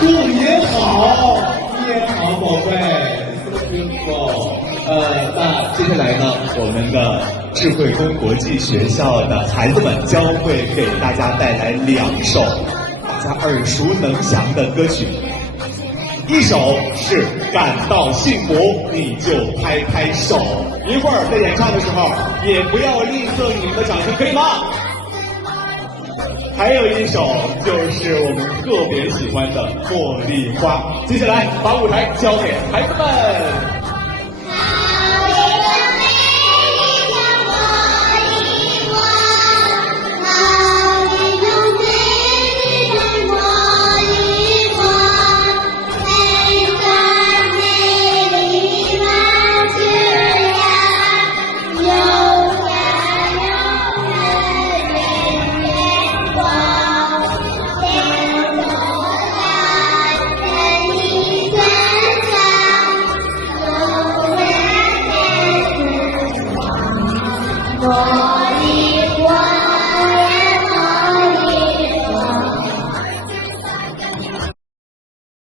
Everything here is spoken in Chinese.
祝你好，你好，宝贝 ，so beautiful。那接下来呢，我们的智慧宫国际学校的孩子们将会给大家带来2首大家耳熟能详的歌曲，一首是《感到幸福你就拍拍手》，一会儿在演唱的时候也不要吝啬你们的掌声，可以吗？还有一首就是我们特别喜欢的《茉莉花》。接下来把舞台交给孩子们。我